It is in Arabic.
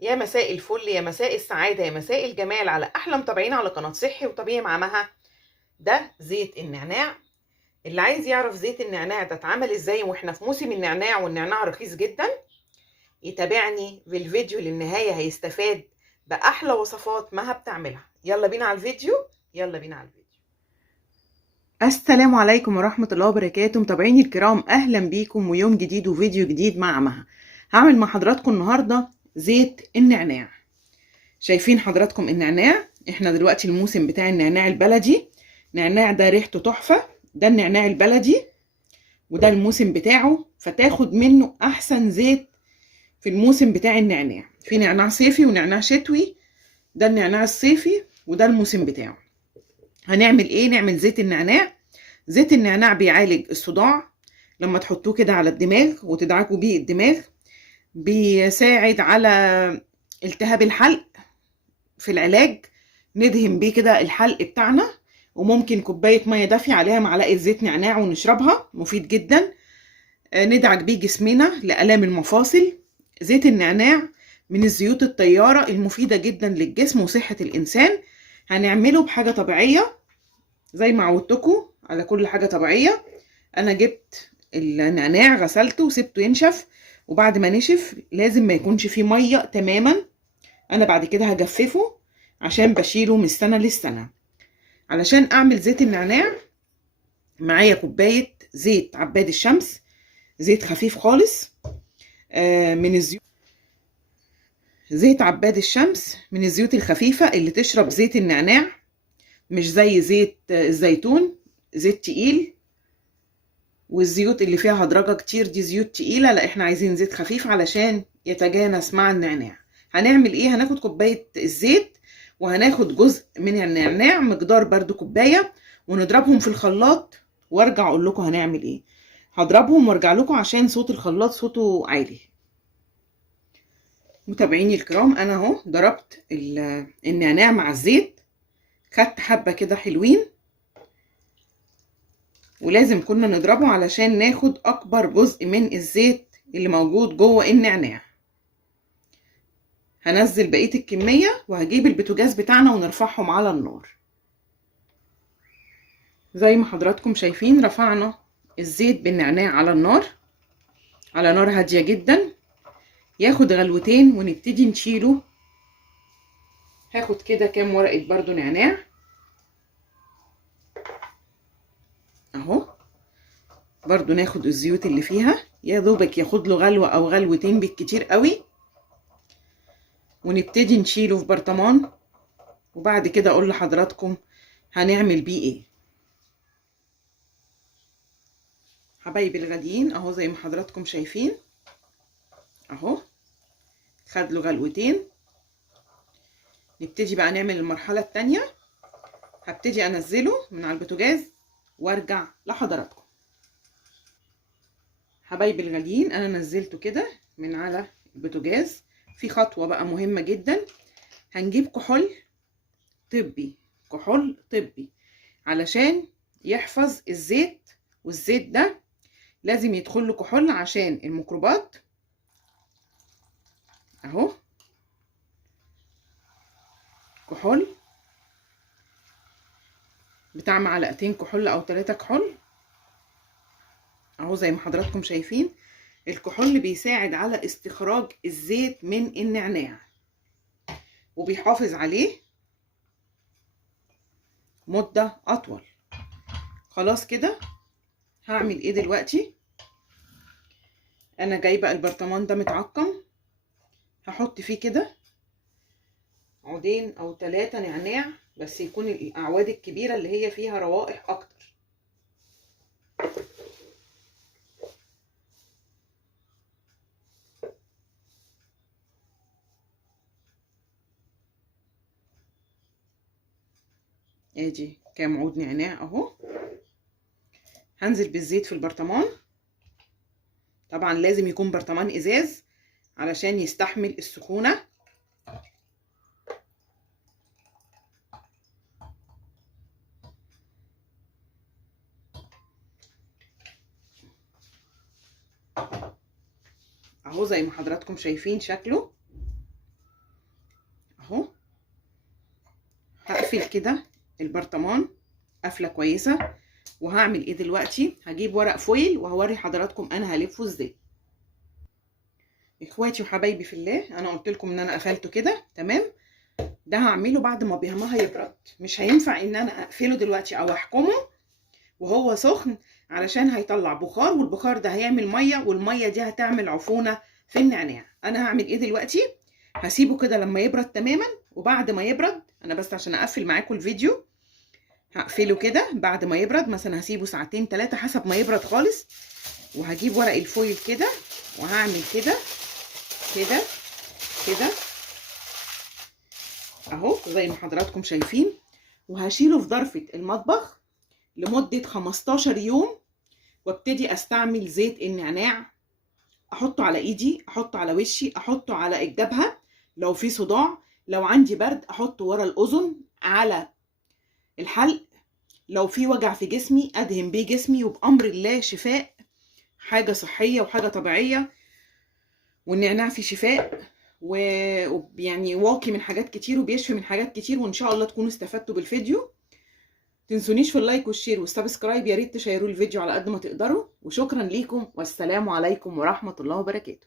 يا مساء الفل، يا مساء السعادة، يا مساء الجمال على أحلى متابعين على قناة صحي وطبيعي مع مها. ده زيت النعناع. اللي عايز يعرف زيت النعناع ده اتعمل ازاي واحنا في موسم النعناع والنعناع رخيص جدا، يتابعني في الفيديو للنهاية، هيستفاد بأحلى وصفات مها بتعملها. يلا بينا على الفيديو. يلا بينا على الفيديو. السلام عليكم ورحمة الله وبركاته، متابعيني الكرام، أهلا بيكم ويوم جديد وفيديو جديد مع مها. هعمل مع حضراتكم النهاردة زيت النعناع. شايفين حضراتكم النعناع؟ احنا دلوقتي الموسم بتاع النعناع البلدي. النعناع ده ريحته تحفة، ده النعناع البلدي وده الموسم بتاعه، فتاخد منه احسن زيت في الموسم بتاع النعناع. في نعناع صيفي ونعناع شتوي، ده النعناع الصيفي وده الموسم بتاعه. هنعمل ايه؟ نعمل زيت النعناع. زيت النعناع بيعالج الصداع، لما تحطوه كده على الدماغ وتدعكوا بيه الدماغ بيساعد على التهاب الحلق في العلاج. ندهن بيه كده الحلق بتاعنا، وممكن كوباية مية دافية عليها معلقة زيت نعناع ونشربها، مفيد جدا. ندعك بيه جسمنا لآلام المفاصل. زيت النعناع من الزيوت الطيارة المفيدة جدا للجسم وصحة الإنسان. هنعمله بحاجة طبيعية زي ما عودتكم على كل حاجة طبيعية. أنا جبت النعناع غسلته وسبته ينشف، وبعد ما نشف لازم ما يكونش فيه مية تماما. أنا بعد كده هجففه عشان بشيله من السنة للسنة. علشان أعمل زيت النعناع معايا كوباية زيت عباد الشمس، زيت خفيف خالص من الزيوت. زيت عباد الشمس من الزيوت الخفيفة اللي تشرب زيت النعناع، مش زي زيت الزيتون، زيت تقيل. والزيوت اللي فيها هدرجة كتير دي زيوت تقيلة، لا احنا عايزين زيت خفيف علشان يتجانس مع النعناع. هنعمل ايه؟ هناخد كوباية الزيت وهناخد جزء من النعناع مقدار برضو كوباية، ونضربهم في الخلاط وارجع اقول لكم هنعمل ايه. هضربهم وارجع لكم عشان صوت الخلاط صوته عالي. متابعيني الكرام، انا اهو ضربت النعناع مع الزيت، خدت حبة كده حلوين، ولازم كنا نضربه علشان ناخد اكبر جزء من الزيت اللي موجود جوه النعناع. هنزل بقية الكمية وهجيب البوتاجاز بتاعنا ونرفعهم على النار. زي ما حضراتكم شايفين رفعنا الزيت بالنعناع على النار، على نار هادية جدا. ياخد غلوتين ونبتدي نشيله. هاخد كده كام ورقة برضو نعناع اهو، برضو ناخد الزيوت اللي فيها، يا دوبك ياخد له غلوة او غلوتين بالكتير قوي، ونبتدي نشيله في برطمان. وبعد كده اقول لحضراتكم هنعمل بيه ايه. حبايبي الغاليين اهو زي ما حضراتكم شايفين اهو، خد له غلوتين. نبتدي بقى نعمل المرحلة التانية. هبتدي انزله من على البوتاجاز وارجع لحضراتكم. حبايبي الغاليين انا نزلته كده من على البوتاجاز. في خطوة بقى مهمة جدا، هنجيب كحول طبي، كحول طبي علشان يحفظ الزيت. والزيت ده لازم يدخل له كحول عشان الميكروبات اهو. كحول بتاع معلقتين كحول او 3 كحول اهو زي ما حضراتكم شايفين. الكحول بيساعد على استخراج الزيت من النعناع وبيحافظ عليه مدة اطول. خلاص كده هعمل ايه دلوقتي؟ انا جايبه البرطمان ده متعقم، هحط فيه كده عودين او 3 نعناع، بس يكون الاعواد الكبيره اللي هي فيها روائح اكتر. ادي كام عود نعناع اهو. هنزل بالزيت في البرطمان. طبعا لازم يكون برطمان ازاز علشان يستحمل السخونه. اهو زي ما حضراتكم شايفين شكله. اهو. هقفل كده البرطمان قفله كويسه. وهعمل ايه دلوقتي؟ هجيب ورق فويل وهوري حضراتكم انا هلفه ازاي. اخواتي وحبايبي في الله، انا قلت لكم ان انا قفلته كده تمام. ده هعمله بعد ما هيبرد، مش هينفع ان انا اقفله دلوقتي او احكمه وهو سخن، علشان هيطلع بخار، والبخار ده هيعمل ميه، والميه دي هتعمل عفونه في النعناع. انا هعمل ايه دلوقتي؟ هسيبه كده لما يبرد تماما، وبعد ما يبرد انا بس عشان اقفل معاكم الفيديو هقفله كده بعد ما يبرد، مثلا هسيبه ساعتين 3 حسب ما يبرد خالص. وهجيب ورق الفويل كده وهعمل كده كده كده اهو زي ما حضراتكم شايفين، وهشيله في ظرفة المطبخ لمدة 15 يوم. وابتدي استعمل زيت النعناع، احطه على ايدي، احطه على وشي، احطه على الجبهة لو في صداع، لو عندي برد احطه ورا الاذن، على الحلق، لو في وجع في جسمي ادهن بيه جسمي، وبامر الله شفاء. حاجة صحية وحاجة طبيعية، والنعناع فيه شفاء ويعني واقي من حاجات كتير وبيشفي من حاجات كتير. وان شاء الله تكونوا استفدتوا بالفيديو. تنسونيش في اللايك والشير والسبسكرايب، يا ريت تشيروا الفيديو على قد ما تقدروا. وشكرا ليكم، والسلام عليكم ورحمة الله وبركاته.